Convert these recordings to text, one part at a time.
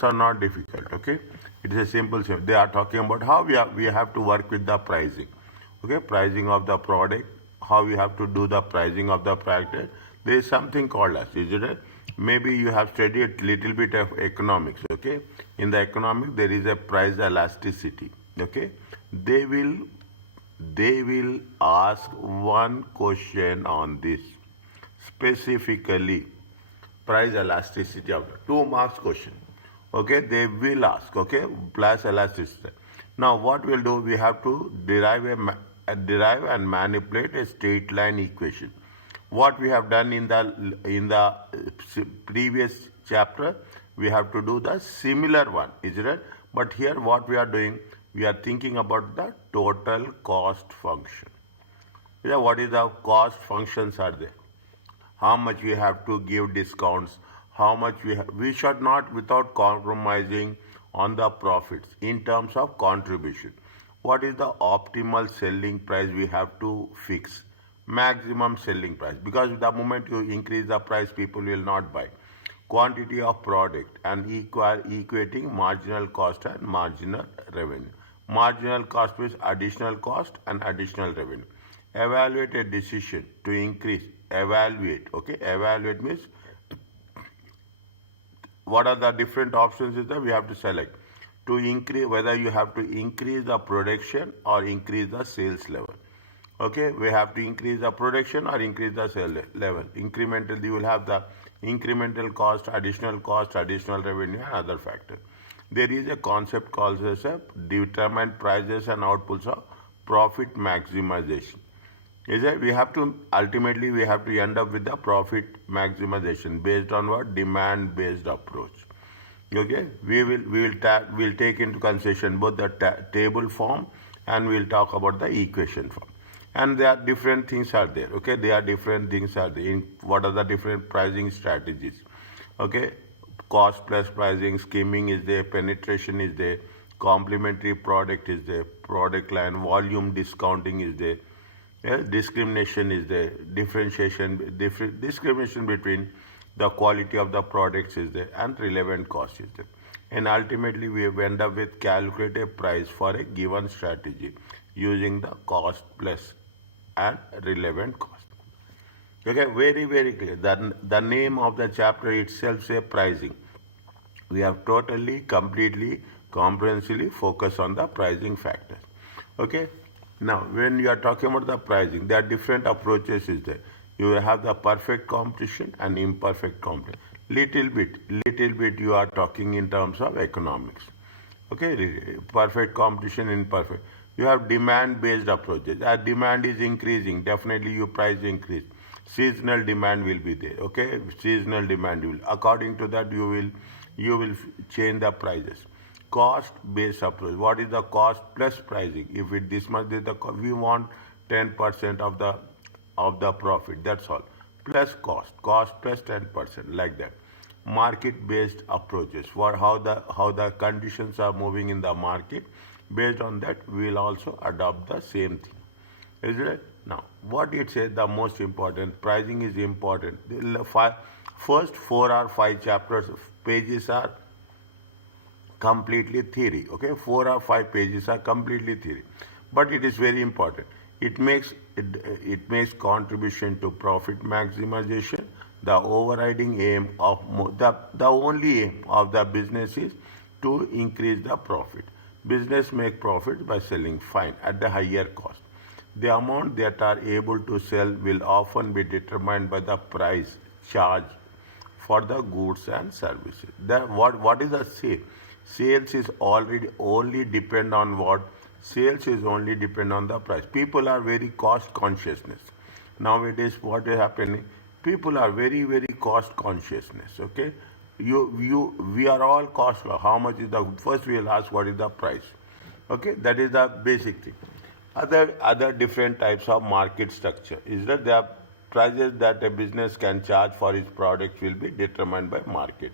chapters are not difficult. Okay, it is a simple. They are talking about how we have to work with the pricing. Okay, pricing of the product, how we have to do the pricing of the product. There is something called as, is it? Maybe you have studied little bit of economics. Okay, in the economics there is a price elasticity. Okay, they will they will ask one question on this specifically, price elasticity of the 2 marks question. Okay, they will ask. Okay, plus elasticity. Now what we'll do, we have to derive and manipulate a straight line equation. What we have done in the previous chapter, we have to do the similar one, is it? But here what we are doing, we are thinking about the total cost function. Yeah, what is the cost functions are there? How much we have to give discounts, how much we should not without compromising on the profits in terms of contribution. What is the optimal selling price we have to fix? Maximum selling price, because the moment you increase the price, people will not buy. Quantity of product and equating marginal cost and marginal revenue. Marginal cost means additional cost and additional revenue. Evaluate a decision to increase. Evaluate. Okay, evaluate means what are the different options is that we have to select to increase, whether you have to increase the production or increase the sales level. Okay, we have to increase the production or increase the sales level. Incremental, you will have the incremental cost, additional revenue, and other factors. There is a concept called as a determined prices and outputs of profit maximization. Is that we have to ultimately we have to end up with the profit maximization based on what, demand based approach. Okay, we'll take into consideration both the table form and we'll talk about the equation form. And there are different things are there. Okay, there are different things are there. What are the different pricing strategies? Okay, cost plus pricing, skimming is there, penetration is there, complementary product is there, product line, volume discounting is there. Yeah, discrimination is there, discrimination between the quality of the products is there, and relevant cost is there. And ultimately we end up with calculate a price for a given strategy using the cost plus and relevant cost. Okay, very, very clear. The name of the chapter itself says pricing. We have totally, completely, comprehensively focused on the pricing factors. Okay. Now, when you are talking about the pricing, there are different approaches is there. You have the perfect competition and imperfect competition. Little bit you are talking in terms of economics. Okay, perfect competition, imperfect. You have demand-based approaches. As demand is increasing, definitely your price increase. Seasonal demand will be there. Okay, seasonal demand will. According to that, you will change the prices. Cost-based approach. What is the cost plus pricing? If it this much is the we want 10% of the profit. That's all. Plus cost plus 10%, like that. Market-based approaches. How the conditions are moving in the market. Based on that, we will also adopt the same thing. Is it? Now, what it says, the most important, pricing is important. The first 4 or 5 chapters, pages are completely theory. Okay, 4 or 5 pages are completely theory. But it is very important. It makes contribution to profit maximization. The overriding aim of the only aim of the business is to increase the profit. Business make profit by selling fine at the higher cost. The amount that are able to sell will often be determined by the price charged for the goods and services. What is the sale? Sales is already only depend on what? Sales is only depend on the price. People are very cost consciousness. Nowadays, what is happening? People are very, very cost consciousness. Okay, we are all cost. How much is the? First, we will ask what is the price. Okay, that is the basic thing. Other different types of market structure is that the prices that a business can charge for its products will be determined by market.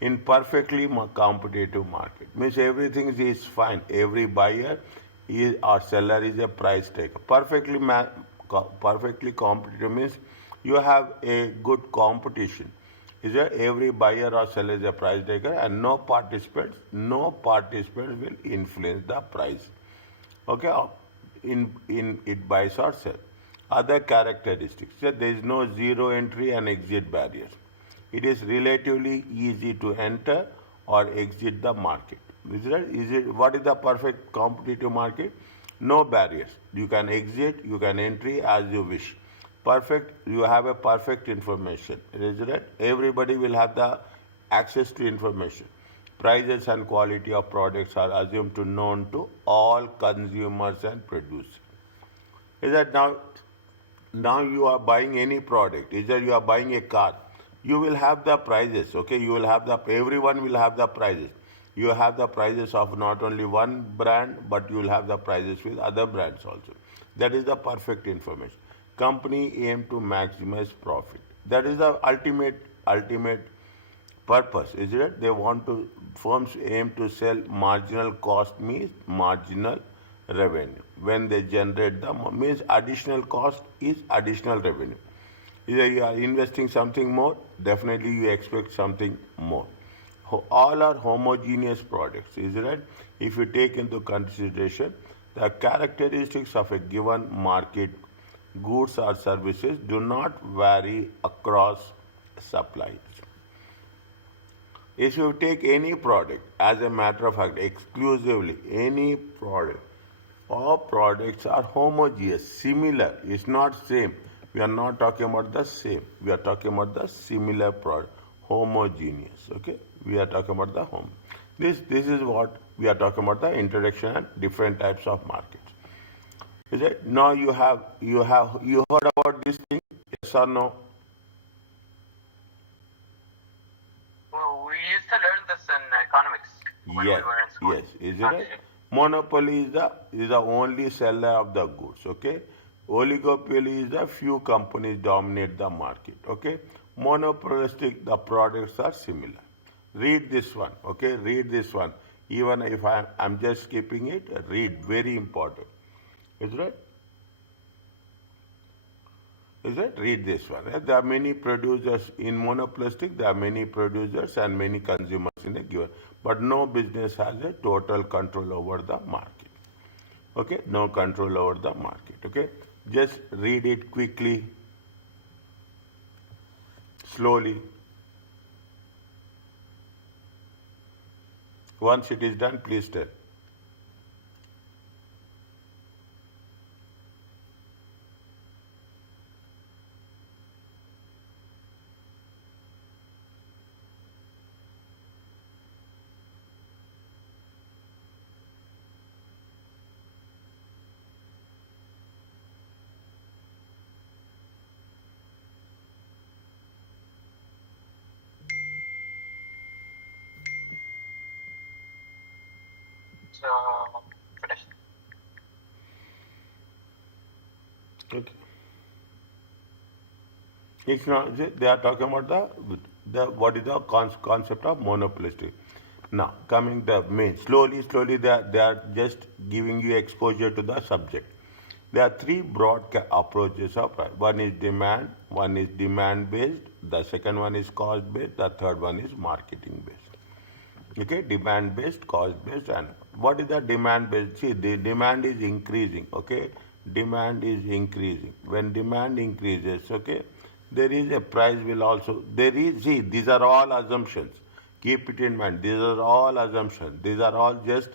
In perfectly competitive market, means everything is fine. Every buyer or seller is a price taker. Perfectly competitive means you have a good competition. Is that every buyer or seller is a price taker, and no participants will influence the price. Okay, in it buys or sell. Other characteristics. So there is no zero entry and exit barriers. It is relatively easy to enter or exit the market. What is the perfect competitive market? No barriers. You can exit, you can entry as you wish. Perfect, you have a perfect information. Is it? Everybody will have the access to information. Prices and quality of products are assumed to known to all consumers and producers. Is that now you are buying any product, either you are buying a car, you will have the prices, okay, you will have the, everyone will have the prices. You have the prices of not only one brand, but you will have the prices with other brands also. That is the perfect information. Company aim to maximize profit. That is the ultimate purpose, is it? They want to, firms aim to sell marginal cost means marginal revenue. When they generate the means additional cost is additional revenue. Either you are investing something more, definitely you expect something more. All are homogeneous products, is it right? If you take into consideration the characteristics of a given market, goods or services do not vary across suppliers. If you take any product, as a matter of fact, exclusively any product, all products are homogeneous, similar. It's not same. We are not talking about the same. We are talking about the similar product, homogeneous. Okay, we are talking about the home. This is what we are talking about, the introduction and different types of markets. Is it? Now you heard about this thing? Yes or no? Oh, we used to learn this in economics when we Yes, were in school. yes. Is it right? Monopoly is the only seller of the goods. Okay. Oligopoly is the few companies dominate the market. Okay. Monopolistic, the products are similar. Read this one. Okay. Read this one. Even if I'm just skipping it, read. Very important. Is it right? Is it? Read this one. There are many producers in monopolistic, there are many producers and many consumers in a given. But no business has a total control over the market. Okay? No control over the market. Okay? Just read it quickly, slowly. Once it is done, please tell. So, finish. Okay. It's not, they are talking about the what is the concept of monopolistic. Now, coming the main, slowly, they are just giving you exposure to the subject. There are three broad approaches of price. One is demand based, the second one is cost based, the third one is marketing based. Okay, demand based, cost based, and what is the demand based? See, the demand is increasing. Okay, demand is increasing. When demand increases, okay, there is a price will also there is. See, these are all assumptions. Keep it in mind. These are all assumptions. These are all just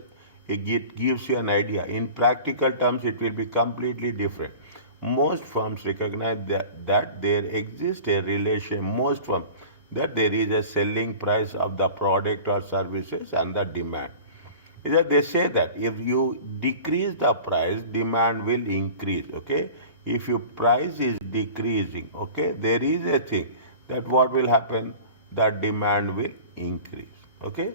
it gives you an idea. In practical terms, it will be completely different. Most firms recognize that there exists a relation. Most firms that there is a selling price of the product or services and the demand. Is that they say that if you decrease the price, demand will increase. Okay, if your price is decreasing, okay, there is a thing that what will happen, the demand will increase. Okay,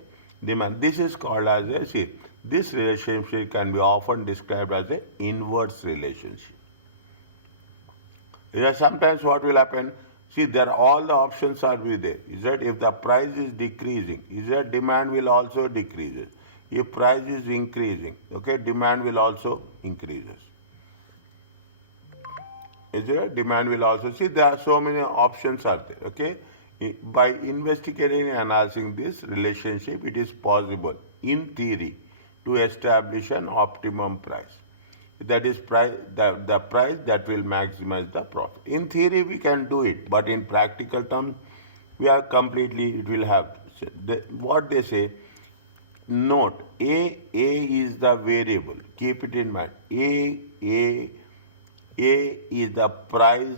demand. This is called as a, see, this relationship can be often described as an inverse relationship. Yeah, sometimes what will happen? See, there all the options are with there. Is that if the price is decreasing, is that demand will also decreases. If price is increasing, okay, demand will also increases. Is there demand will also, see, there are so many options are there. Okay, By investigating and analyzing this relationship, it is possible, in theory, to establish an optimum price. That is the price that will maximize the profit. In theory, we can do it, but in practical terms, it will have, what they say, note, A is the variable. Keep it in mind. A is the price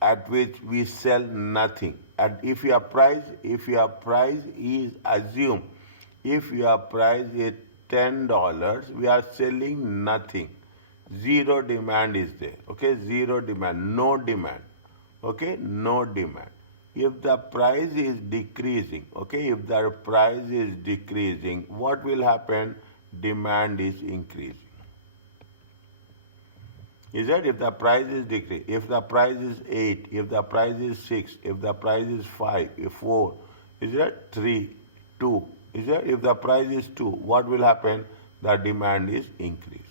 at which we sell nothing. And if your price is assume, if your price is $10, we are selling nothing. Zero demand is there. Okay, zero demand, no demand. Okay, no demand. If the price is decreasing, okay, if the price is decreasing, what will happen? Demand is increasing. Is that if the price is decreased, if the price is 8, if the price is 6, if the price is 5, if 4, is that 3, 2, is that if the price is 2, what will happen? The demand is increasing.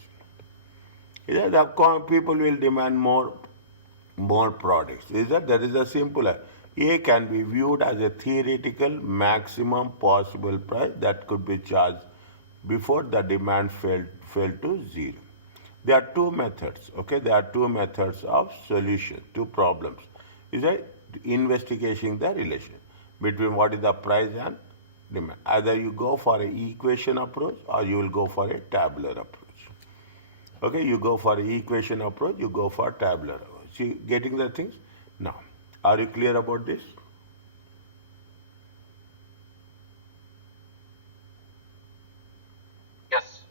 Is that the people will demand more products. Is that is a simple. A can be viewed as a theoretical maximum possible price that could be charged before the demand fell to zero. There are two methods, okay? There are two methods of solution, two problems. Is that investigating the relation between what is the price and demand. Either you go for an equation approach or you will go for a tabular approach. Okay, you go for an equation approach, you go for tabular approach. See, getting the things? Now, are you clear about this? Yes.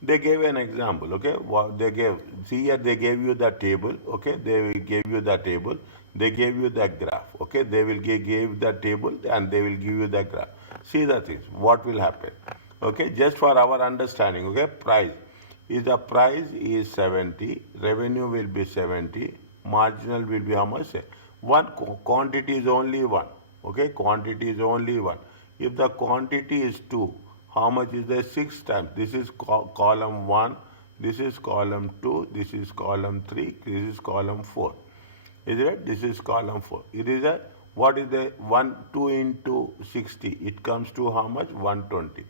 They gave an example, okay? What they gave, see here they gave you the table, okay? They will give you the table, they gave you the graph, okay? They will give the table and they will give you the graph. See the things, what will happen, okay? Just for our understanding, okay? The price is 70, revenue will be 70, marginal will be how much? One quantity is only one, okay? Quantity is only one. If the quantity is 2, how much is there? 6 times. This is column 1, this is column 2, this is column 3, this is column 4. Is it? This is column 4. It is a, what is the 2 into 60? It comes to how much? 120.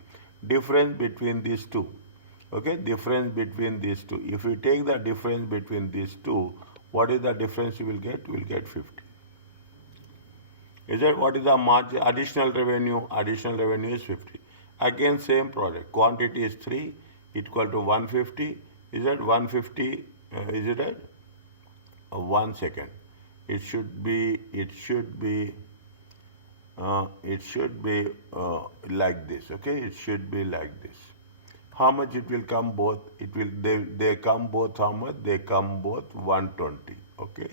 Difference between these two. Okay, difference between these two. If you take the difference between these two, what is the difference you will get? You will get 50. Is that what is the margin? Additional revenue? Additional revenue is 50. Again, same product. Quantity is 3 equal to 150. Is that 150? Is it at? 1 second. It should be like this. Okay, it should be like this. How much it will come both? It will they come both how much? They come both 120. Okay,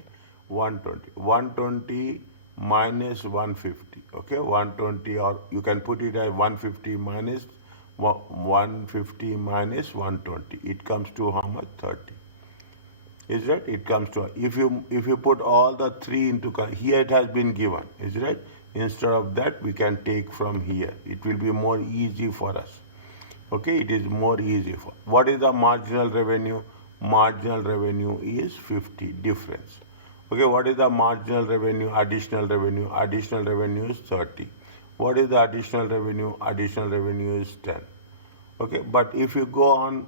120. 120 minus 150. Okay, 120, or you can put it as 150 minus 150 minus 120. It comes to how much? 30. Is that? It comes to, if you put all the 3 into, here it has been given. Is that? Instead of that, we can take from here. It will be more easy for us. Okay, it is more easy for. What is the marginal revenue? Marginal revenue is 50, difference. Okay, what is the marginal revenue? Additional revenue. Additional revenue is 30. What is the additional revenue? Additional revenue is 10. Okay, but if you go on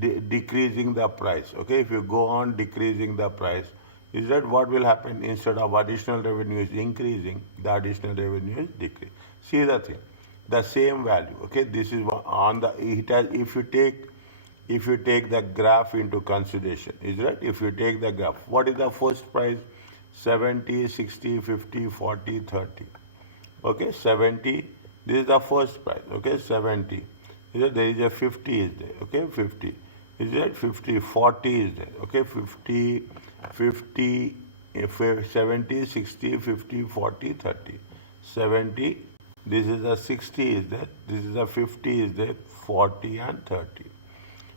decreasing the price, okay, if you go on decreasing the price, is that what will happen? Instead of additional revenue is increasing, the additional revenue is decreasing. See the thing, the same value, okay, this is on the, it has, if you take the graph into consideration, is right? If you take the graph, what is the first price? 70, 60, 50, 40, 30. Okay, 70, this is the first price, okay, 70. Is that there is a 50 is there, okay, 50. Is that 50, 40 is there, okay, 50, 70, 60, 50, 40, 30. 70, this is a 60 is there, this is a 50 is there, 40 and 30.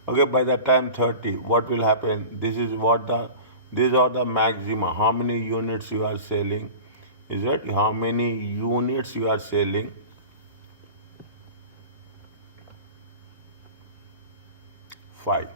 Okay, by the time 30, what will happen? These are the maxima. How many units you are selling? Is that how many units you are selling? 5.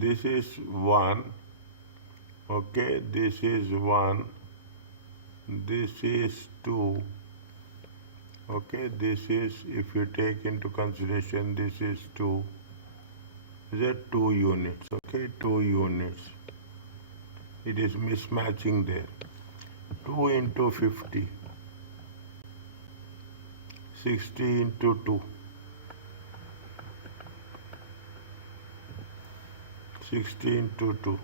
this is 1, okay, this is 1, this is 2, okay, this is, if you take into consideration, this is 2, is it 2 units, okay, 2 units, it is mismatching there, 2 into 50, 60 into 2, 60 into 2.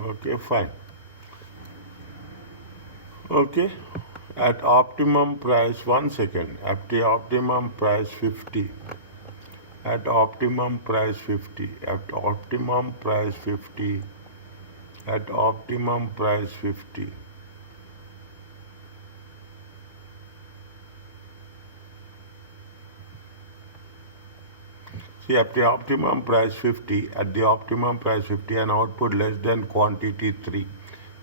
Okay, fine. Okay, at optimum price, 1 second, at the optimum price 50, at optimum price 50, at optimum price 50, at optimum price 50. See, at the optimum price 50, at the optimum price 50, an output less than quantity 3.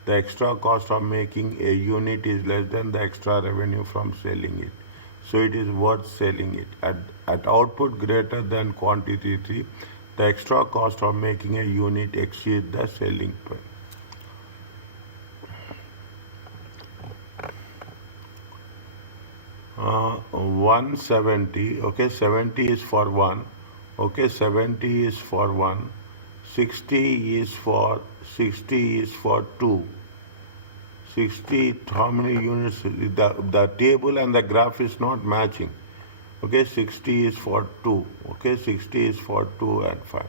The extra cost of making a unit is less than the extra revenue from selling it. So it is worth selling it. At output greater than quantity 3, the extra cost of making a unit exceeds the selling price. Uh, 170, okay, 70 is for 1, okay, 70 is for 1, 60 is for 2, 60, how many units? The table and the graph is not matching. Okay, 60 is for 2. Okay, 60 is for 2 and 5.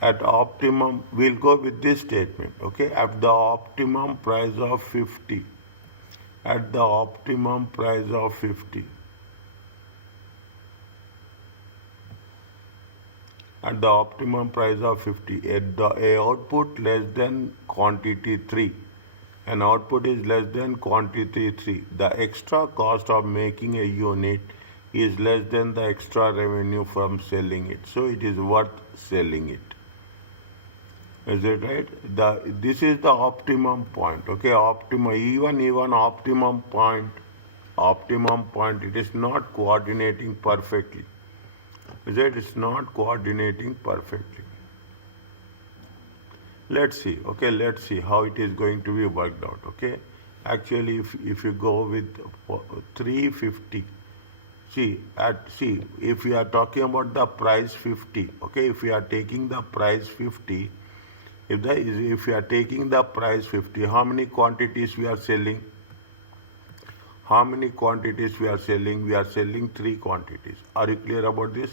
At optimum, we'll go with this statement. Okay, at the optimum price of 50. At the optimum price of 50. At the optimum price of 50. At a output less than quantity 3. An output is less than quantity 3. The extra cost of making a unit is less than the extra revenue from selling it. So it is worth selling it. Is it right? This is the optimum point. Okay, even optimum point, it is not coordinating perfectly. Is it? It's not coordinating perfectly. Let's see. Okay, let's see how it is going to be worked out. Okay, actually, if you go with 350. See, if we are talking about the price 50, okay, if we are taking the price 50, if we are taking the price 50, how many quantities we are selling? How many quantities we are selling? We are selling 3 quantities. Are you clear about this?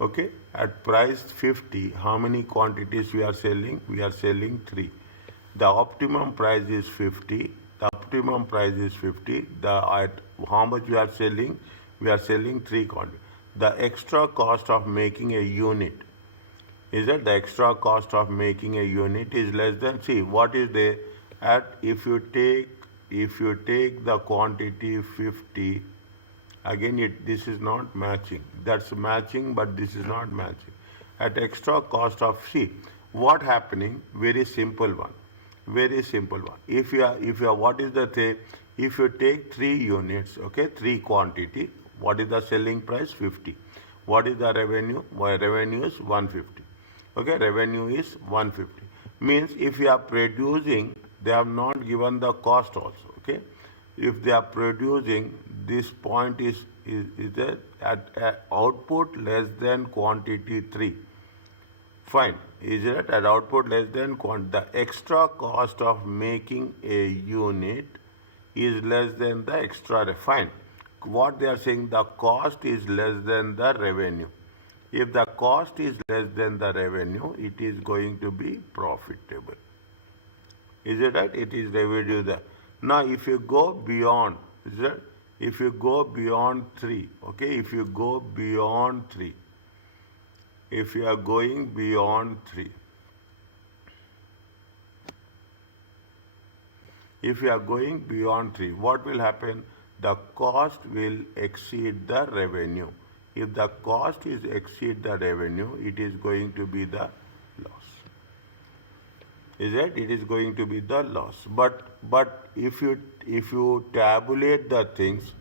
Okay, at price 50, how many quantities we are selling? We are selling 3. The optimum price is 50. The optimum price is 50. At how much we are selling? We are selling 3 quantities. The extra cost of making a unit is that the extra cost of making a unit is less than, see what is there at, if you take the quantity 50, again this is not matching, that's matching but this is not matching. At extra cost of, see what happening, very simple one, if you are what is the thing, if you take 3 units, okay, 3 quantity, what is the selling price? 50. What is the revenue? Revenue is 150. Okay, revenue is 150. Means if you are producing, they have not given the cost also. Okay, if they are producing, this point is that at output less than quantity 3. Fine, is it at output less than the extra cost of making a unit is less than the extra. Fine, what they are saying, the cost is less than the revenue. If the cost is less than the revenue, it is going to be profitable. Is it right? It is revenue there. Now, if you go beyond, is it? If you go beyond 3, okay, if you go beyond 3, if you are going beyond 3, if you are going beyond 3, what will happen? The cost will exceed the revenue. If the cost exceed the revenue, it is going to be the loss. is that it is going to be the loss. But if you tabulate the things,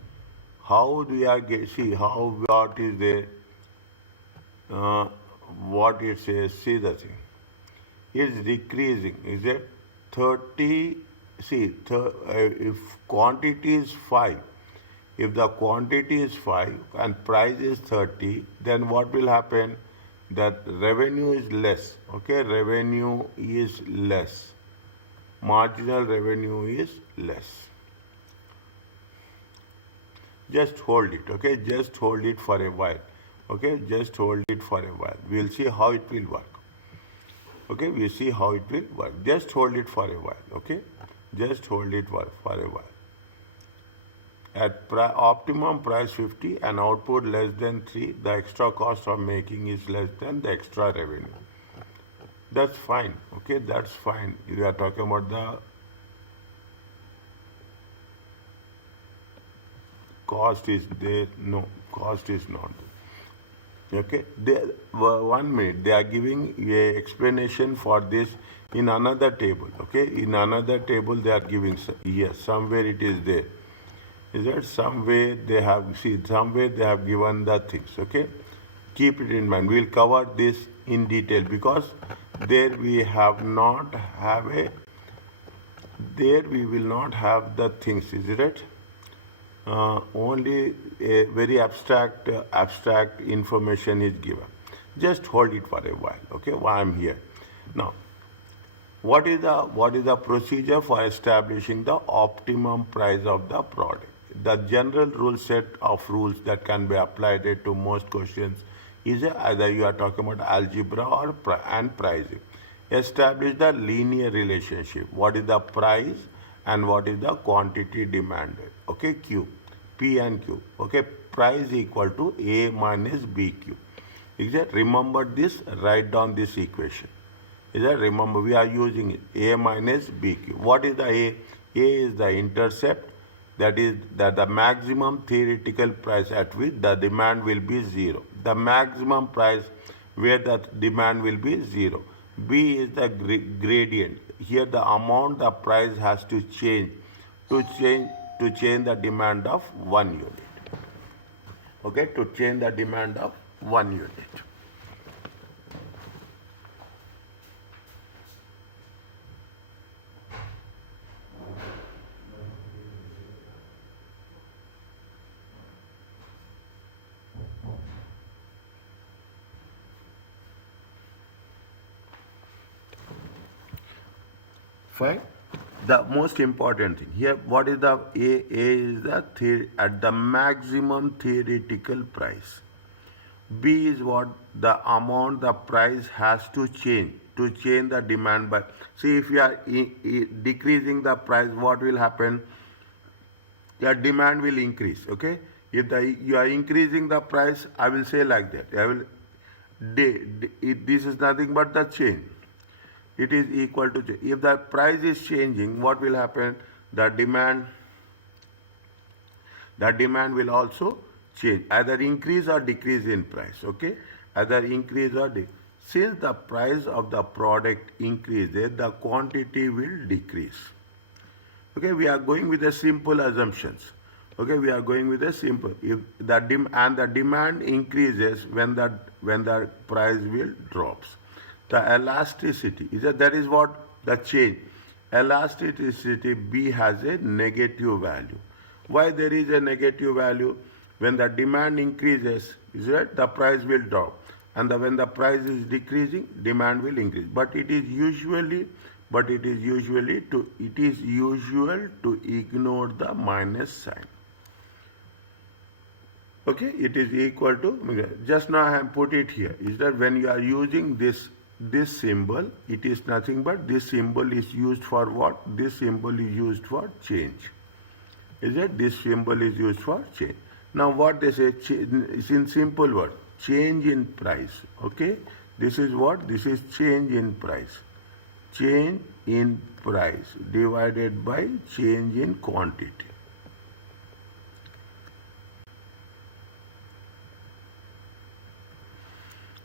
how do you see how what is there, uh, what it says, see the thing. It's decreasing, is it? 30, see, if quantity is 5, if the quantity is 5 and price is 30, then what will happen? That revenue is less, okay? Revenue is less. Marginal revenue is less. Just hold it, okay? Just hold it for a while, okay? Just hold it for a while. We'll see how it will work. Okay, we see how it will work. Just hold it for a while, okay? Just hold it for a while. At optimum price 50 and output less than 3, the extra cost of making is less than the extra revenue. That's fine, okay? That's fine. We are talking about the cost is there. No, cost is not there. Okay, one minute. They are giving a explanation for this in another table. Okay, in another table they are giving. Yes, somewhere it is there. Is that somewhere they have somewhere they have given the things. Okay, keep it in mind. We'll cover this in detail because there we have not have a. There we will not have the things. Is it right? Only a very abstract information is given. Just hold it for a while, okay? While I'm here. Now, what is the procedure for establishing the optimum price of the product? The general rule set of rules that can be applied to most questions is either you are talking about algebra or and pricing. Establish the linear relationship. What is the price and what is the quantity demanded? Okay, Q. P and Q. Okay, price equal to A minus BQ. Is that remember this? Write down this equation. Is that remember we are using it A minus BQ. What is the A? A is the intercept. That is the maximum theoretical price at which the demand will be 0. The maximum price where the demand will be 0. B is the gradient. Here the amount the price has to change to change the demand of 1 unit. Okay, to change the demand of 1 unit. Fine. The most important thing here, what is the A? A is the at the maximum theoretical price. B is what the amount the price has to change the demand by. See, if you are decreasing the price, what will happen? Your demand will increase. Okay. If you are increasing the price, I will say like that. I will. This is nothing but the change. It is equal to change. If the price is changing, what will happen? The demand will also change, either increase or decrease in price. Okay, either increase or decrease. Since the price of the product increases, the quantity will decrease. Okay, we are going with the simple assumptions. Okay, we are going with a simple. If the demand increases when the price will drops. The elasticity that is what the change. Elasticity B has a negative value. Why there is a negative value? When the demand increases, is that the price will drop, and when the price is decreasing, demand will increase. But it is usual to ignore the minus sign. Okay, it is equal to, just now I have put it here, is that when you are using this symbol, it is nothing but this symbol is used for what? This symbol is used for change. Is it? This symbol is used for change. Now what they say is in simple word, change in price. Okay, this is what? This is change in price. Change in price divided by change in quantity.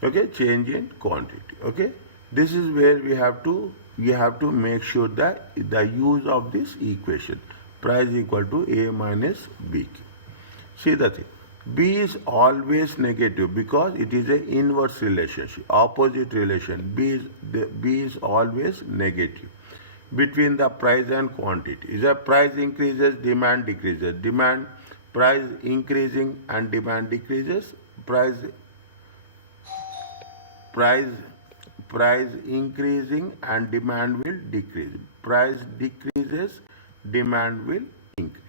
Okay, change in quantity. Okay, this is where we have to we have to make sure that the use of this equation, price equal to A minus BQ. See the thing, B is always negative because it is an inverse relationship, opposite relation. B is always negative between the price and quantity. If the price increases, demand decreases. Price increasing and demand decreases. Price increasing and demand will decrease. Price decreases, demand will increase.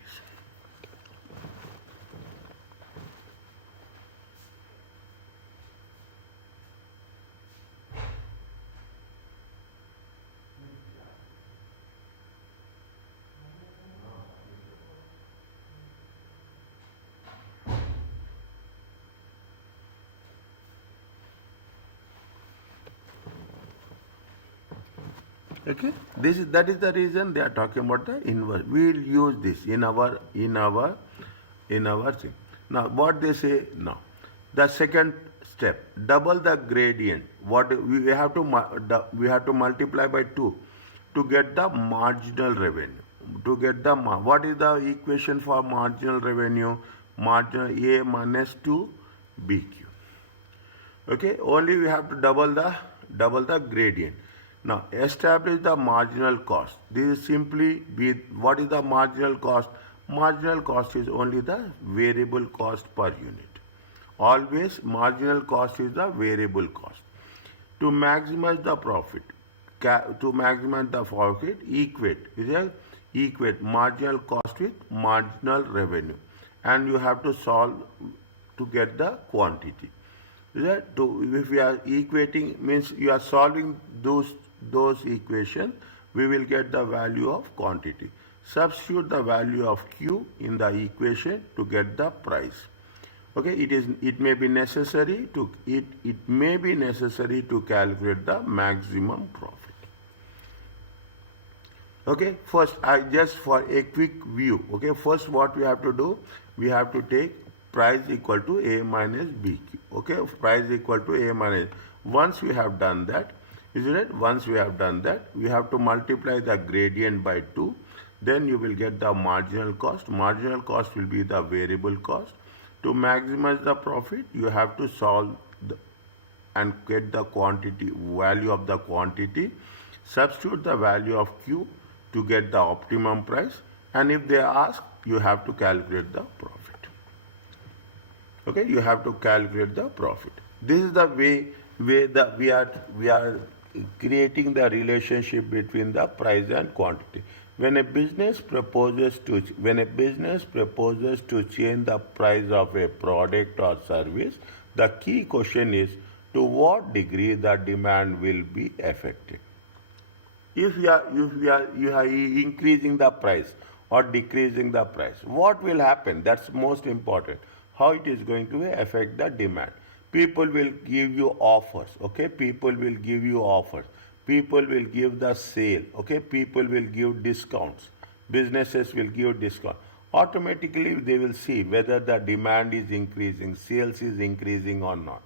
Okay, that is the reason they are talking about the inverse. We will use this in our thing. Now, what they say now, the second step, double the gradient. What we have to multiply by 2 to get the marginal revenue. What is the equation for marginal revenue? Marginal A minus 2 BQ. Okay, only we have to double the gradient. Now establish the marginal cost. This is simply what is the marginal cost? Marginal cost is only the variable cost per unit. Always marginal cost is the variable cost. To maximize the profit, equate marginal cost with marginal revenue, and you have to solve to get the quantity. If we are equating, means you are solving those equations, we will get the value of quantity. Substitute the value of Q in the equation to get the price. Okay, it may be necessary to calculate the maximum profit. Okay, first just for a quick view. Okay, first what we have to do, we have to take price equal to A minus BQ. Okay, price equal to A minus. Once we have done that, once we have done that, we have to multiply the gradient by 2. Then you will get the marginal cost. Marginal cost will be the variable cost. To maximize the profit, you have to solve and get the value of the quantity. Substitute the value of Q to get the optimum price. And if they ask, you have to calculate the profit. Okay, you have to calculate the profit. This is the way we are creating the relationship between the price and quantity. When a business proposes to change the price of a product or service, the key question is to what degree the demand will be affected. If you are increasing the price or decreasing the price, what will happen? That's most important. How it is going to affect the demand. People will give you offers. Okay, people will give you offers. People will give the sale. Okay, people will give discounts. Businesses will give discount. Automatically they will see whether the demand is increasing, sales is increasing or not.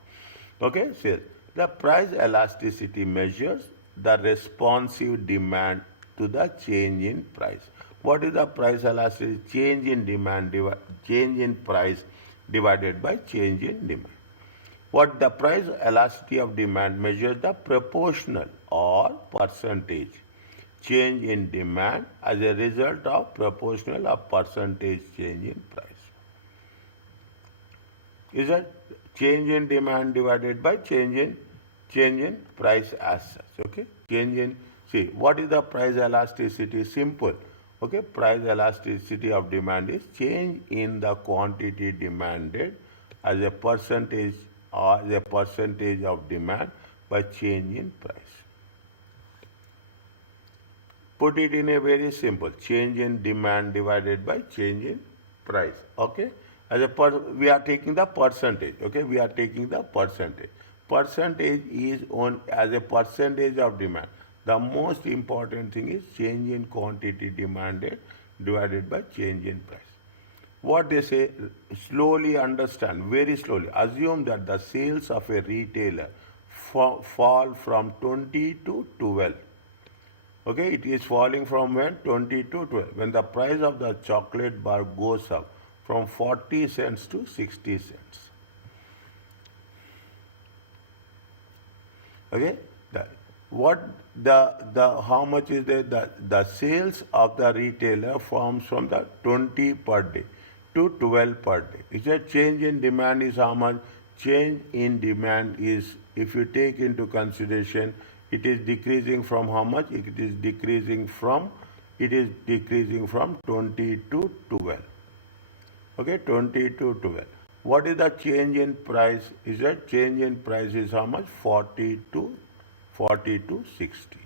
Okay, sales. The price elasticity measures the responsive demand to the change in price. What is the price elasticity? Change in demand, change in price divided by change in demand. What the price elasticity of demand measures the proportional or percentage change in demand as a result of proportional or percentage change in price. Is that change in demand divided by change in price as such? Okay, see what is the price elasticity? Simple. Okay, price elasticity of demand is change in the quantity demanded as a percentage of demand by change in price. Put it in a very simple, change in demand divided by change in price. Okay, we are taking the percentage. Okay, we are taking the percentage. Percentage is as a percentage of demand. The most important thing is change in quantity demanded divided by change in price. What they say, slowly understand, very slowly. Assume that the sales of a retailer fall from 20 to 12. Okay, it is falling from when? 20 to 12. When the price of the chocolate bar goes up from 40 cents to 60 cents. Okay, what the how much is the sales of the retailer forms from the 20 per day to 12 per day. Is a change in demand is how much? Change in demand is, if you take into consideration, it is decreasing from how much? It is decreasing from 20 to 12. Okay, 20 to 12. What is the change in price? Is that change in price is how much? 40 to 60.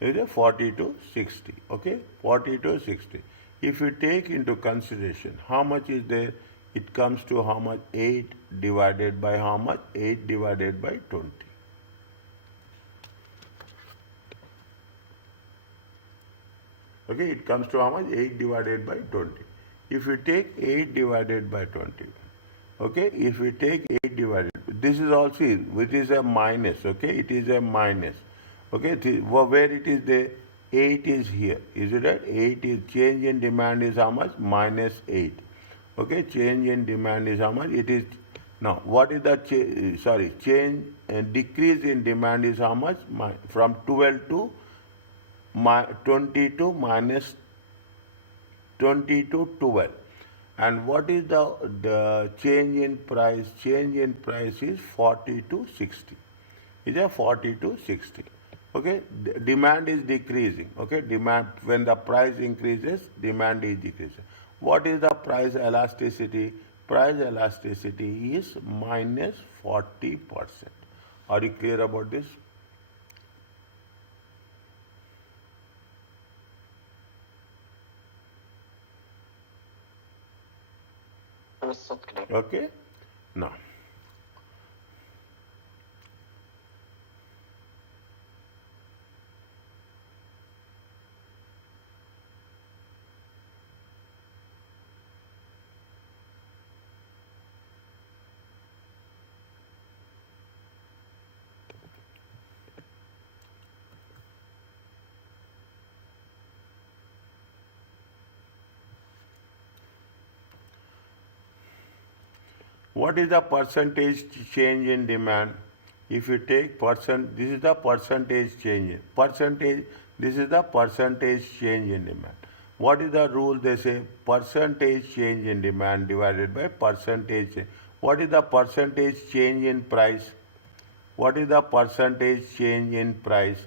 Is it 40 to 60? Okay, 40 to 60. If you take into consideration how much is there, it comes to how much? 8 divided by how much? 8 divided by 20. Okay, it comes to how much? 8 divided by 20. If you take 8 divided by 20, okay, if we take 8 divided, this is also, which is a minus, okay, it is a minus. Okay, where it is there, 8 is here, is it right? 8 is, change in demand is how much? Minus 8. Okay, change in demand is how much? It is, now what is the, change and decrease in demand is how much? From 12 to 20 to minus 20 to 12. And what is the change in price? Change in price is 40 to 60. Is a 40 to 60. Okay, demand is decreasing. Okay, demand, when the price increases, demand is decreasing. What is the price elasticity? Price elasticity is minus 40%. Are you clear about this? Yes, okay. Okay, now what is the percentage change in demand? If you take this is the percentage change. This is the percentage change in demand. What is the rule? They say percentage change in demand divided by percentage change. What is the percentage change in price? What is the percentage change in price?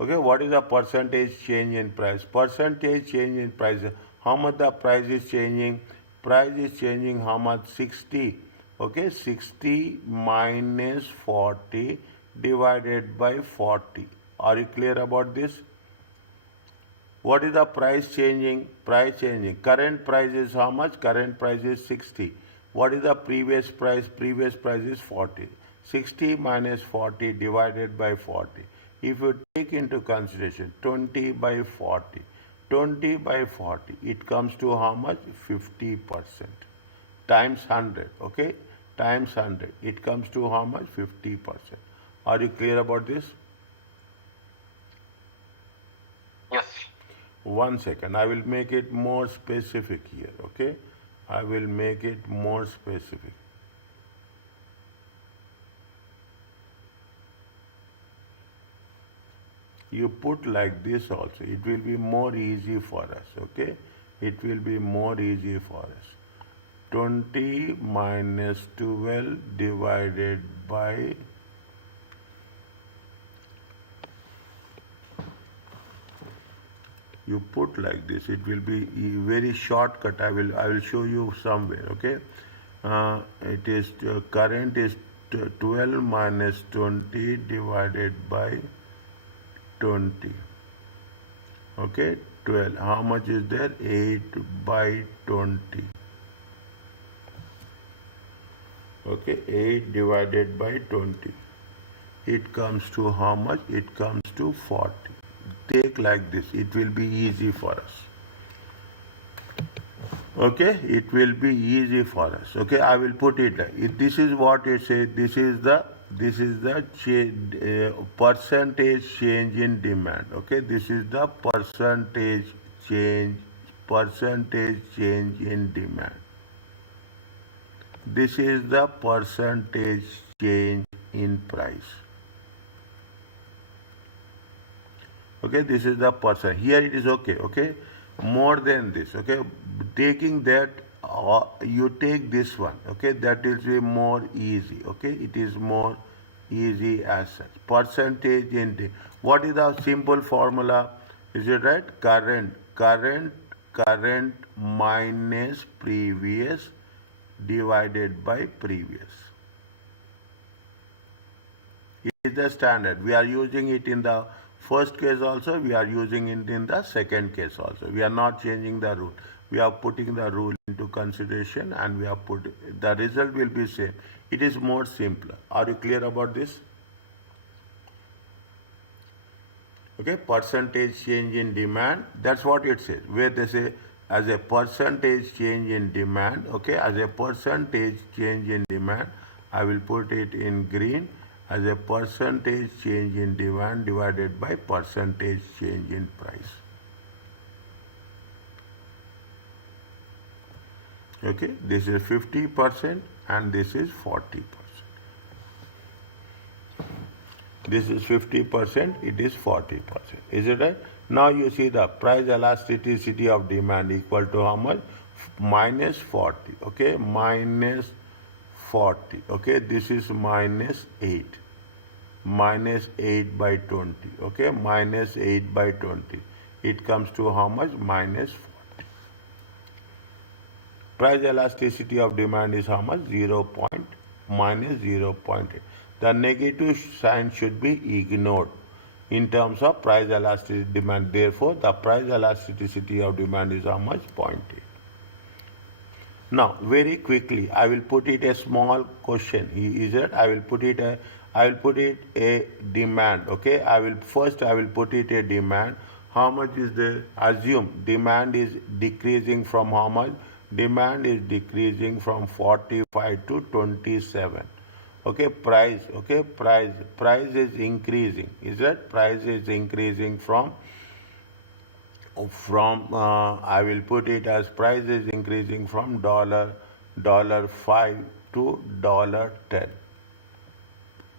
Okay, what is the percentage change in price? Percentage change in price. How much the price is changing? Price is changing how much? 60. Okay, 60 minus 40 divided by 40. Are you clear about this? What is the price changing? Price changing. Current price is how much? Current price is 60. What is the previous price? Previous price is 40. 60 minus 40 divided by 40. If you take into consideration 20 by 40, 20 by 40, it comes to how much? 50%. Times 100, okay? Times 100. It comes to how much? 50%. Are you clear about this? Yes. 1 second. I will make it more specific here, okay? I will make it more specific. You put like this also. It will be more easy for us, okay? It will be more easy for us. 20 minus 12 divided by you put like this, it will be very shortcut. I will show you somewhere, okay? It is current is 12 minus 20 divided by 20. Okay, 12. How much is there? 8 by 20. Okay, 8 divided by 20. It comes to how much? It comes to 40. Take like this. It will be easy for us. Okay, it will be easy for us. Okay, I will put it like this is what it says. This is the percentage change in demand. Okay, this is the percentage change in demand. This is the percentage change in price. Okay, this is the percent. Here it is okay. Okay, more than this. Okay, taking that, you take this one. Okay, that is more easy. Okay, it is more easy as such. Percentage in what is the simple formula? Is it right? Current minus previous divided by previous. It is the standard. We are using it in the first case also, we are using it in the second case also. We are not changing the rule. We are putting the rule into consideration and we are the result will be same. It is more simpler. Are you clear about this? Okay, percentage change in demand, that's what it says. Where they say as a percentage change in demand, okay, as a percentage change in demand, I will put it in green as a percentage change in demand divided by percentage change in price. Okay, this is 50% and this is 40%. This is 50%, it is 40%. Is it right? Now you see the price elasticity of demand equal to how much? Minus 40. Okay, minus 40. Okay, this is minus 8. Minus 8 by 20. Okay, minus 8 by 20. It comes to how much? Minus 40. Price elasticity of demand is how much? Minus 0.8. The negative sign should be ignored in terms of price elasticity demand. Therefore, the price elasticity of demand is how much? 0.8. Now, very quickly, I will put it a small question. Is it? I will put it a demand. Okay. I will put it a demand. How much is the assume demand is decreasing from how much? Demand is decreasing from 45 to 27. Okay, price is increasing. Is that price is increasing from I will put it as price is increasing from $5 to $10.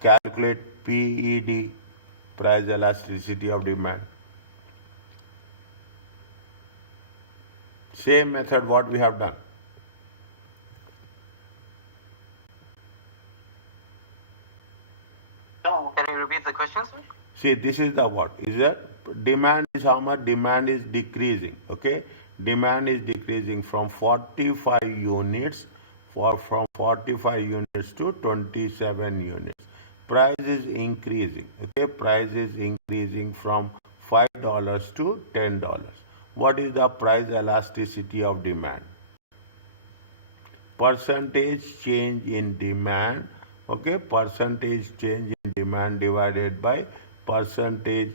Calculate PED, price elasticity of demand. Same method what we have done. Can you repeat the question, sir? See, this is the what? Is that demand is how much? Demand is decreasing. Okay, demand is decreasing from 45 units from 45 units to 27 units. Price is increasing. Okay, price is increasing from $5 to $10. What is the price elasticity of demand? Percentage change in demand. Okay, percentage change in demand divided by percentage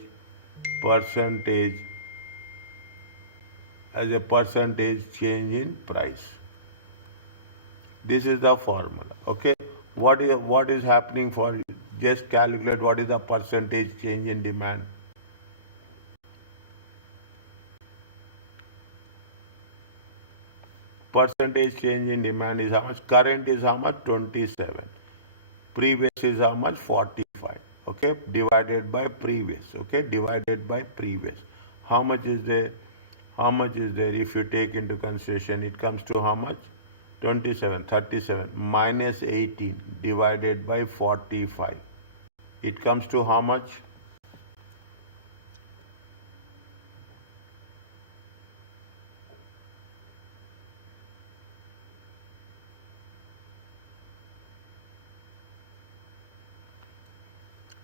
as a percentage change in price. This is the formula. Okay, what is happening for you? Just calculate what is the percentage change in demand. Percentage change in demand is how much? Current is how much? 27. Previous is how much? 45. Okay, divided by previous. Okay, divided by previous. How much is there? How much is there if you take into consideration? It comes to how much? 27, 37 minus 18 divided by 45. It comes to how much?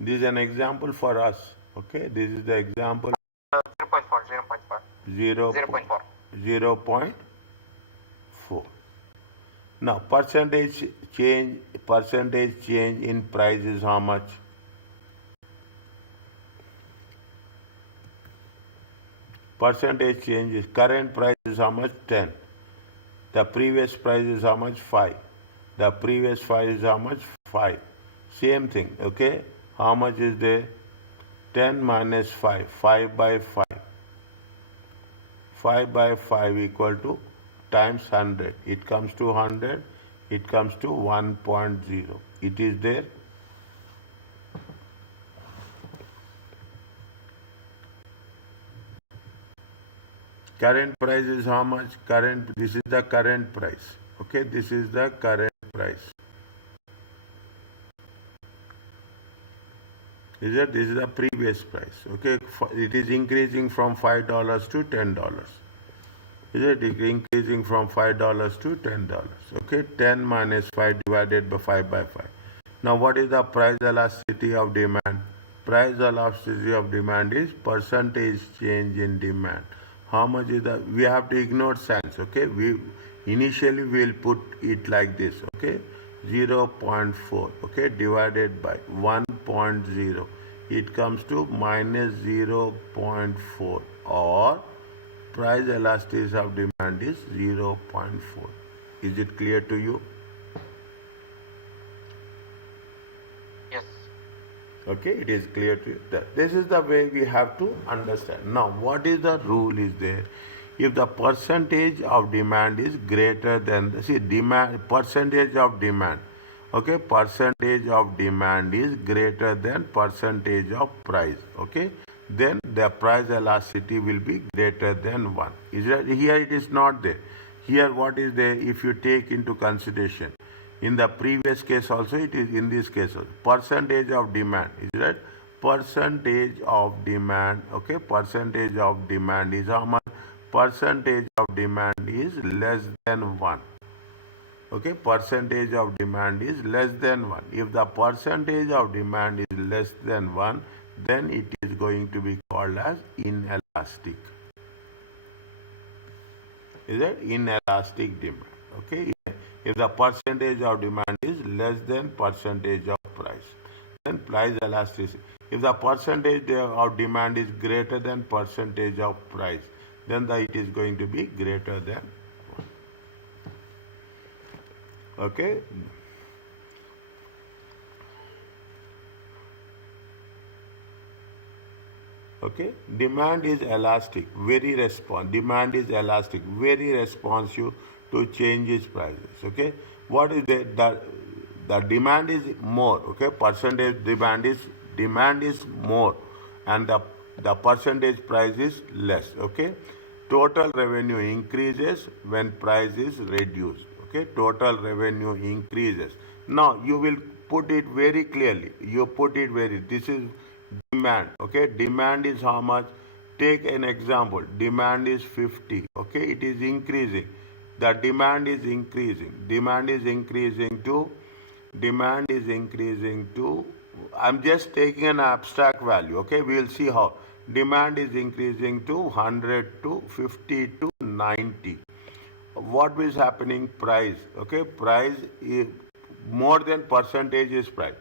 This is an example for us. Okay, this is the example. 0.4. 0.4. 0.4. Now, percentage change in price is how much? Percentage change is current price is how much? 10. The previous price is how much? 5. The previous 5 is how much? 5. Same thing, okay? How much is there? 10 minus 5, 5 by 5. 5 by 5 equal to times 100. It comes to 100, it comes to 1.0. It is there. Current price is how much? This is the current price. Okay, this is the current price. This is the previous price. Okay, it is increasing from $5 to $10. Is it increasing from $5 to $10? Okay, 10 minus 5 divided by 5 by 5. Now, what is the price elasticity of demand? Price elasticity of demand is percentage change in demand. How much is the? We have to ignore signs. Okay, initially we will put it like this. Okay, 0.4. Okay, divided by 1.0. It comes to minus 0.4, or price elasticity of demand is 0.4. Is it clear to you? Yes. Okay, it is clear to you. This is the way we have to understand. Now, what is the rule is there? If the percentage of demand is greater than percentage of demand, okay, percentage of demand is greater than percentage of price, okay, then the price elasticity will be greater than 1. Here it is not there. Here what is there? If you take into consideration, in the previous case also, it is in this case also. Percentage of demand, is that percentage of demand, okay, percentage of demand is how much? Percentage of demand is less than 1. Okay, percentage of demand is less than 1. If the percentage of demand is less than 1, then it is going to be called as inelastic. Is it inelastic demand? Okay, if the percentage of demand is less than percentage of price, then price elasticity. If the percentage of demand is greater than percentage of price, then it is going to be greater than 1. Okay. Okay, demand is elastic, demand is elastic, very responsive to changes prices. Okay, what is the demand is more, okay, percentage demand is more, and the percentage price is less. Okay, total revenue increases when price is reduced. Okay, total revenue increases. Now you will put it very clearly. You put it very. This is demand. Okay, demand is how much? Take an example. Demand is 50. Okay, it is increasing. The demand is increasing. Demand is increasing to. I'm just taking an abstract value. Okay, we will see how. Demand is increasing to 100 to 50 to 90. What is happening? Price. Okay, price is more than percentage is price.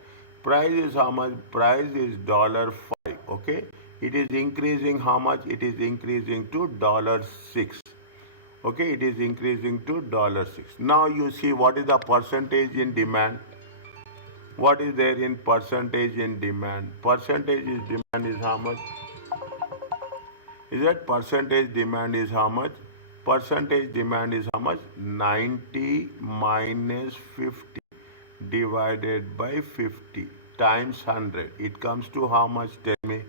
Price is how much? Price is $5. Okay, it is increasing how much? It is increasing to $6. Okay, it is increasing to $6. Now you see what is the percentage in demand. What is there in percentage in demand? Percentage is demand is how much? Is that percentage demand is how much? Percentage demand is how much? 90 minus 50 divided by 50 times 100. It comes to how much? Tell me.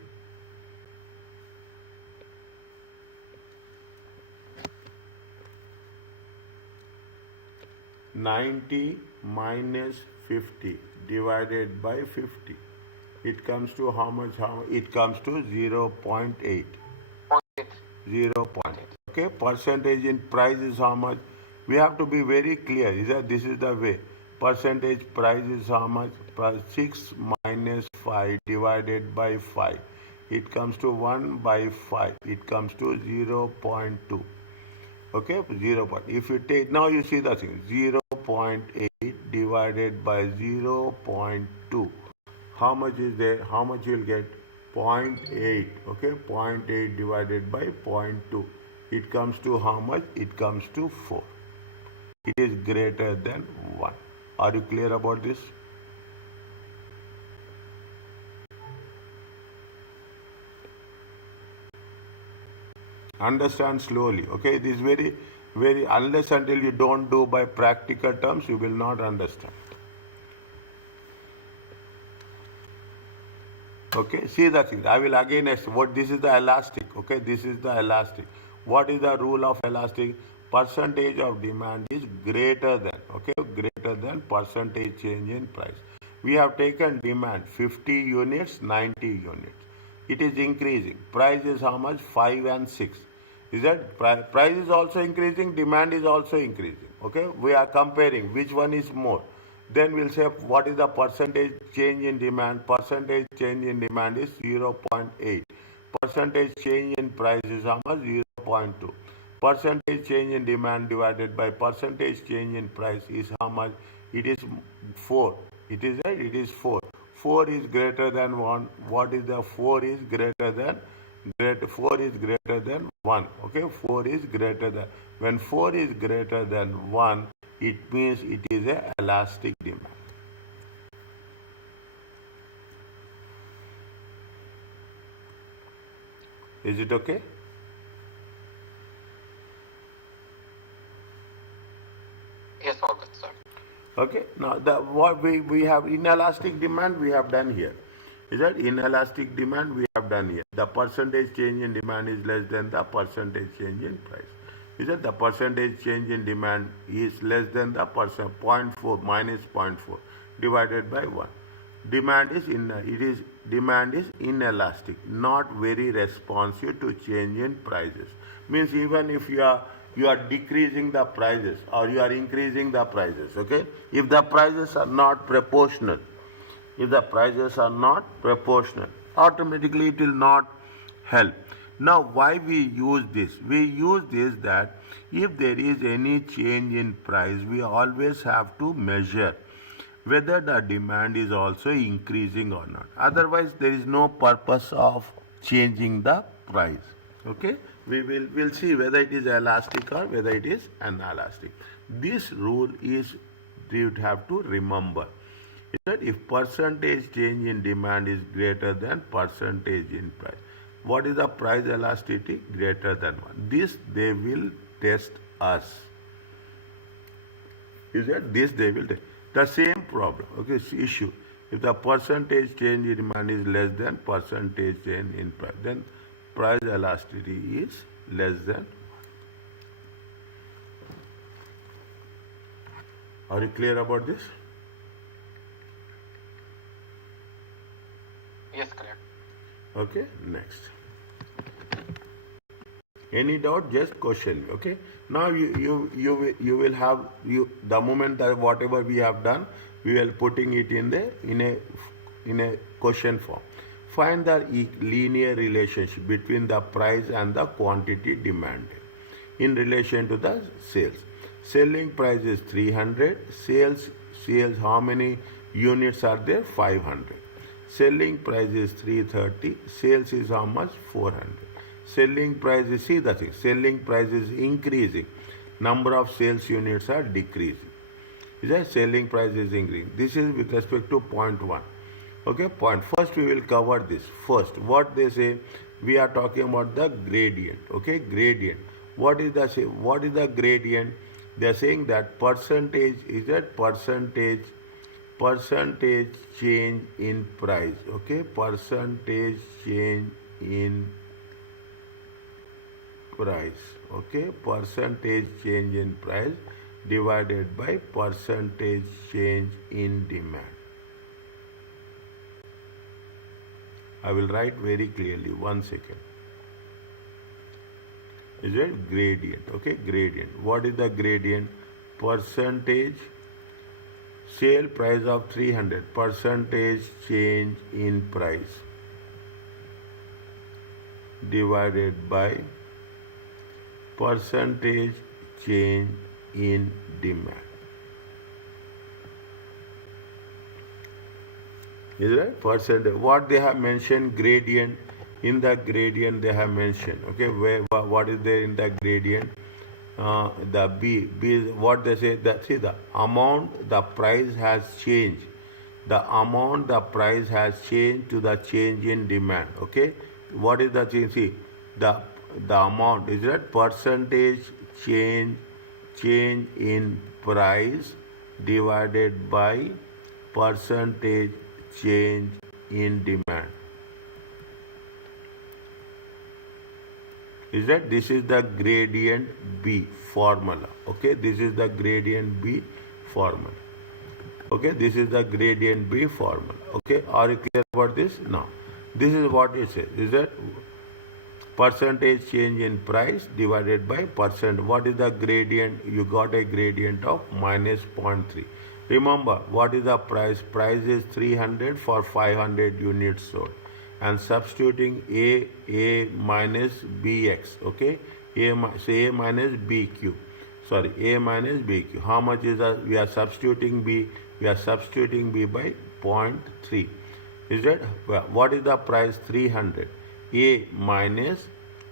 $90 minus 50 divided by 50. It comes to how much? It comes to 0.8. 0.8. Okay, percentage in price is how much? We have to be very clear. This is the way. Percentage price is how much? 6 minus 5 divided by 5. It comes to 1 by 5. It comes to 0.2. Okay, 0. If you take, now you see the thing, 0.8 divided by 0.2. How much is there? How much you will get? 0.8. Okay, 0.8 divided by 0.2. It comes to how much? It comes to 4. It is greater than 1. Are you clear about this? Understand slowly. Okay, it is very unless until you don't do by practical terms, you will not understand. Okay, see the thing. I will again explain what this is the elastic. Okay, this is the elastic. What is the rule of elastic? Percentage of demand is greater than, okay, greater than percentage change in price. We have taken demand 50 units, 90 units. It is increasing. Price is how much? 5 and 6. Is that price is also increasing, demand is also increasing. Okay, we are comparing which one is more. Then we'll say what is the percentage change in demand. Percentage change in demand is 0.8. Percentage change in price is how much? 0.2. Percentage change in demand divided by percentage change in price is how much? It is 4. It is right? It is 4. 4 is greater than 1. What is the 4 is greater than? 4 is greater than 1. Okay, 4 is greater than. When 4 is greater than 1, it means it is a elastic demand. Is it okay? Yes, all good, sir. Okay, now what we have inelastic demand we have done here. Is that inelastic demand we have done here. The percentage change in demand is less than the percentage change in price. Is that the percentage change in demand is less than the 0.4 minus 0.4 divided by 1. Demand is inelastic, not very responsive to change in prices. Means even if you are decreasing the prices or you are increasing the prices, okay? If the prices are not proportional, automatically it will not help. Now, why we use this? We use this that if there is any change in price, we always have to measure whether the demand is also increasing or not. Otherwise, there is no purpose of changing the price. Okay? We'll see whether it is elastic or whether it is inelastic. This rule is you have to remember is that if percentage change in demand is greater than percentage in price, what is the price elasticity? Greater than 1. This they will test us. Is that this they will test. The same problem, okay, issue. If the percentage change in demand is less than percentage change in price, then price elasticity is less than 1. Are you clear about this? Yes, correct. Okay, next. Any doubt? Just question me. Okay. Now you will have the moment that whatever we have done, we will putting it in a question form. Find the linear relationship between the price and the quantity demanded in relation to the sales. Selling price is 300. Sales how many units are there? 500. Selling price is 330. Sales is how much? 400. Selling price is, see the thing, selling price is increasing. Number of sales units are decreasing. Is that selling price is increasing? This is with respect to point 1. Okay, point. First we will cover this. First, what they say, we are talking about the gradient. Okay, gradient. What is the gradient? They are saying that percentage is that percentage change in price. Okay, percentage change in price. Okay, percentage change in price divided by percentage change in demand. I will write very clearly. 1 second. Is it gradient? Okay, gradient. What is the gradient? Percentage sale price of 300. Percentage change in price divided by percentage change in demand. Is right? Percentage. What they have mentioned gradient. In the gradient they have mentioned. Okay, what is there in the gradient? The B is what they say. See the amount the price has changed. The amount the price has changed to the change in demand. Okay, what is the change? See the the amount is that percentage change in price divided by percentage change in demand. Is that this is the gradient B formula. Okay, this is the gradient B formula. Okay, this is the gradient B formula. Okay, are you clear about this? Now, this is what it says. Is that percentage change in price divided by percent. What is the gradient? You got a gradient of minus 0.3. Remember, what is the price? Price is 300 for 500 units sold. And substituting A minus BX, okay? A minus BQ. Sorry, A minus BQ. How much is that? We are substituting B. We are substituting B by 0.3. Is that what is the price? 300. A minus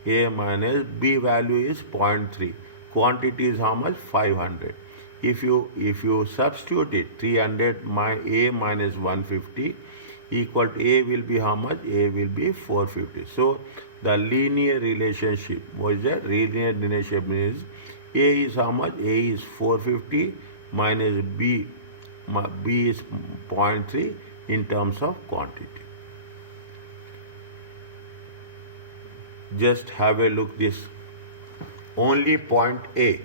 B value is 0.3. Quantity is how much? 500. If you substitute it, 300 A minus 150 equal to A will be how much? A will be 450. So the linear relationship, what is that? Linear relationship is A is how much? A is 450 minus B is 0.3 in terms of quantity. Just have a look this. Only point A.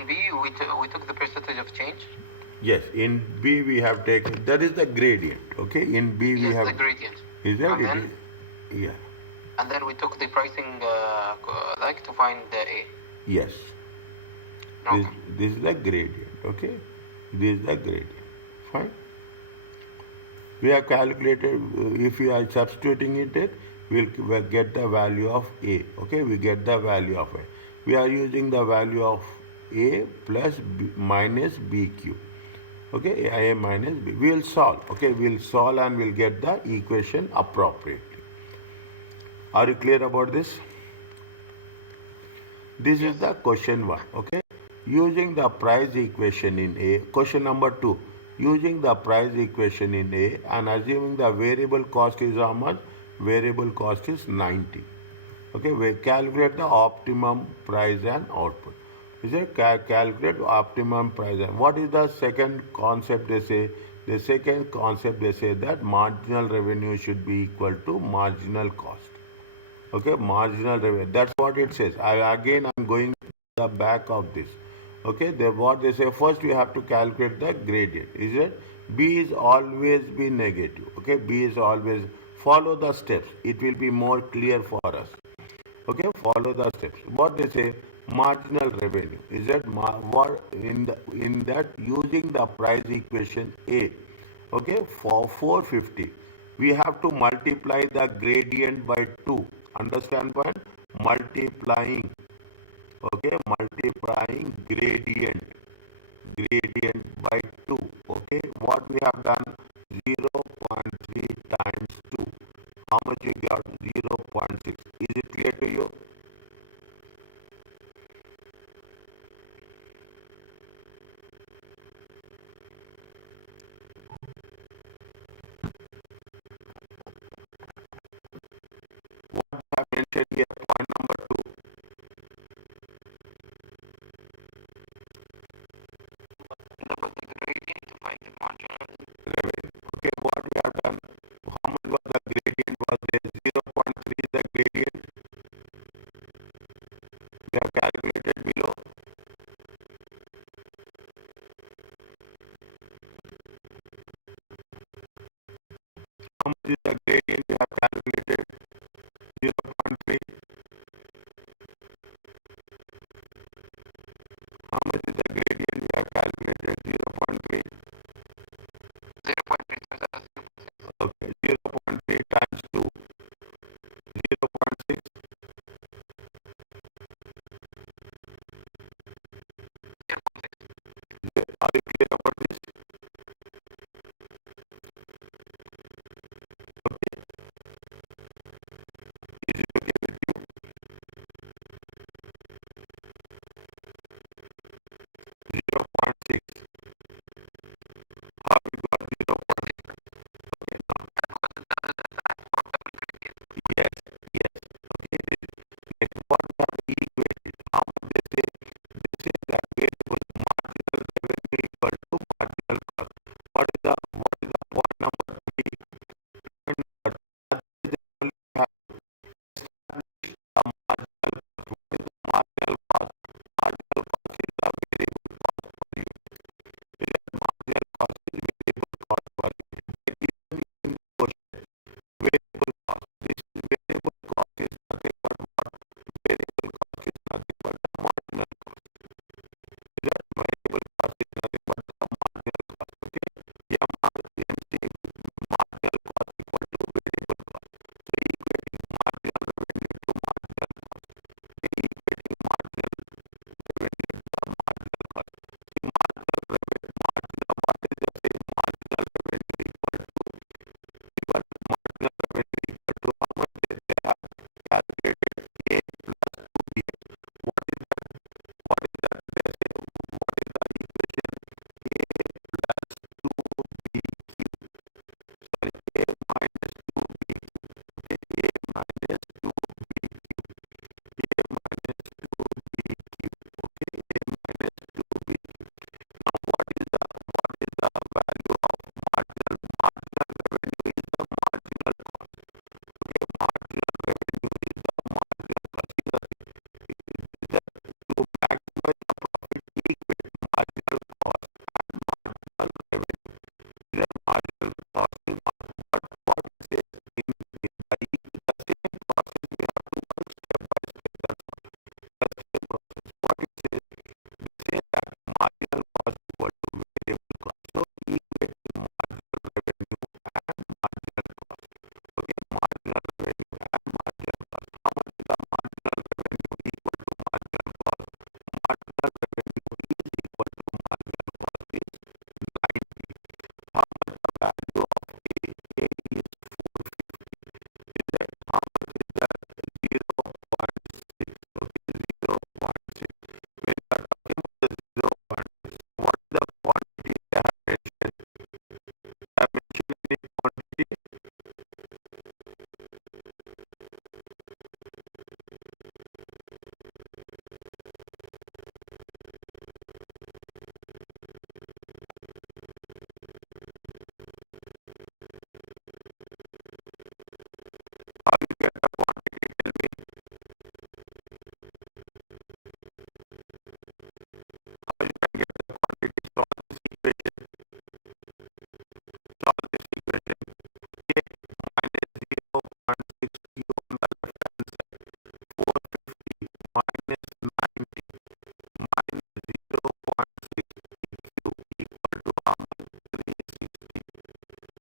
In B, we took the percentage of change. Yes, in B we have taken, that is the gradient. Okay, in B we have the gradient. Is that and it? Then, Yeah. And then we took the pricing like to find the A. Yes. Okay. This is the gradient. Okay, this is the gradient. Fine. We have calculated. If we are substituting it, we'll get the value of A. Okay, we get the value of A. We are using the value of A plus B minus BQ. Okay, A minus B. We'll solve. Okay, we'll solve and we'll get the equation appropriately. Are you clear about this? This is the question 1. Okay, using the price equation in A. Question number 2. Using the price equation in A and assuming the variable cost is how much? Variable cost is 90. Okay, we calculate the optimum price and output. Is it calculate optimum price? And what is the second concept they say? The second concept they say that marginal revenue should be equal to marginal cost. Okay, marginal revenue. That's what it says. I'm going to the back of this. Okay, what they say first we have to calculate the gradient. Is it? B is always be negative. Okay, B is always follow the steps. It will be more clear for us. Okay, follow the steps. What they say, marginal revenue. Is that what in that using the price equation A? Okay, for 450, we have to multiply the gradient by 2. Understand what? Multiplying. Okay, multiplying gradient by 2. Okay, what we have done? 0.3 times 2. How much you got? 0.6. Is it clear to you? What I have mentioned here, point number 2. Revenue. Okay, what we have done? How much was the gradient? Was there 0.3 is the gradient? We have calculated below. How much is the gradient we have calculated? 0.3. How much is the gradient we have calculated? 0.3. 0.3. Okay, 0.3 times 2. 0.6. Are you clear about this? Next, what we have to equate it. How much they say that variable marginal revenue equal to marginal cost. What is the point number to be determined? But they only have established a marginal cost. What is the marginal cost? Marginal cost is the variable cost per unit. Marginal cost is variable cost per unit. They give you in the question variable cost. This variable cost is nothing but what? Variable cost is nothing but the marginal cost. That variable cost is nothing but the marginal cost. Okay? Yeah, marginal cost equal to variable cost. So equating marginal revenue to marginal cost. Equating marginal revenue to the marginal cost. See, marginal revenue, marginal, what is the same marginal revenue equal to? Equal to marginal revenue equal to how much they have calculated A plus 2B. What is that? What is that? They say, what is the equation? A plus 2B cube. Sorry, A minus 2B cube. Okay, A minus 2B cube. A minus 2B cube. Okay, A minus 2B cube. Now, what is the value of marginal revenue is the marginal cost. Okay, marginal revenue is the marginal cost. To maximize the profit, equate marginal cost and marginal revenue. The marginal cost is what it says in the same process we have to work step by step. That's the same process. What it says, they say that marginal cost equal to variable cost. So equating marginal revenue and marginal cost. Okay, marginal revenue and marginal cost. How much is the marginal revenue equal to marginal cost? Marginal revenue is equal to marginal cost is 90. How much the value of A? A is 450. Is that how much is that? 0.6. Okay, 0.6. When we are talking about the 0.6, what is the quantity they have mentioned? They have mentioned any quantity? How you get the quantity? Tell me. How you can get the quantity? Solve this equation. Solve this equation. A minus 0.6 q on the left hand side. 450 minus 90 minus 0.6 q equal to how much? 360.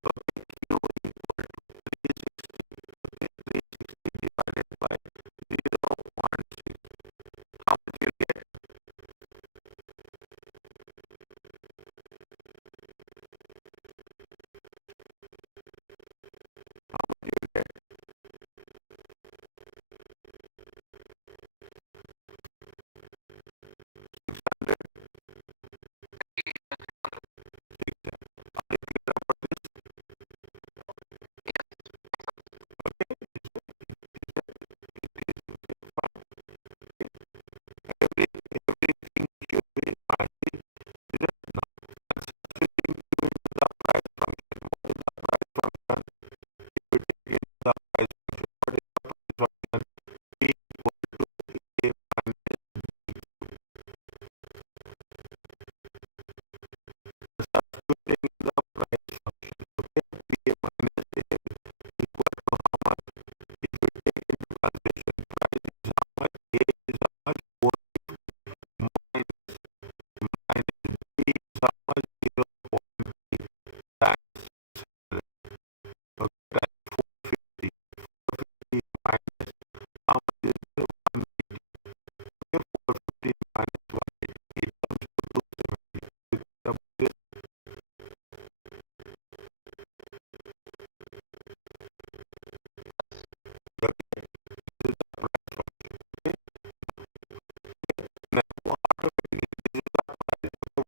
Okay, q equal to 360. Okay, 360 divided by 0.6. How much you get? How much you get? Are you clear about this? Okay, fine. Everything should be fine. Is it now? Substituting Q into the price function. What is the price function? If we take into the price function, what is the price function? P equal to A minus substituting in the price function. Okay, P minus A equal to how much? If we take into consideration price is how much? A is how much? 450 minus B is how much? 0.3. That's okay, that's 450. 450 minus how much is 180? Okay, 450 minus 180. It comes to 270. You get about this? Okay, this is the price function. Okay, now automatically this is the price. So